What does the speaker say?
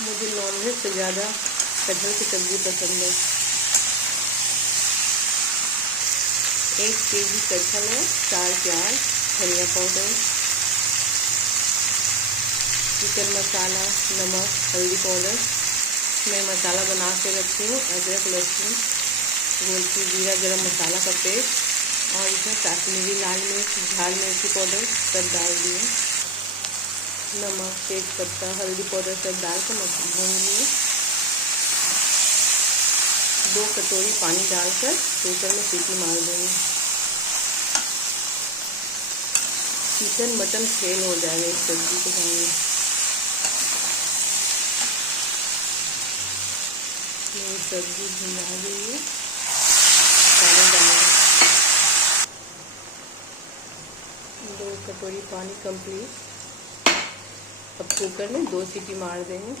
मुझे नॉनवेज से ज़्यादा कटहल की सब्ज़ी पसंद है। 1 केजी कटहल है, 4 प्याज, धनिया पाउडर, चिकन मसाला, नमक, हल्दी पाउडर। मैं मसाला बना के रखी हूँ, अदरक, लहसुन, गोलकी, जीरा, गरम मसाला का पेस्ट और इसमें कश्मीरी लाल मिर्च, झाल मिर्ची पाउडर सब डाल दिए। नमक, तेज पत्ता, हल्दी पाउडर सब डाल कर भून लिए। 2 कटोरी पानी डालकर कुकर में सीटी मार देंगे। चिकन मटन फेल हो जाएगा इस सब्जी के सामने। ये सब्जी भुना देंगे, पानी डालेंगे। 2 कटोरी पानी कंप्लीट। अब कुकर में 2 सीटी मार देंगे।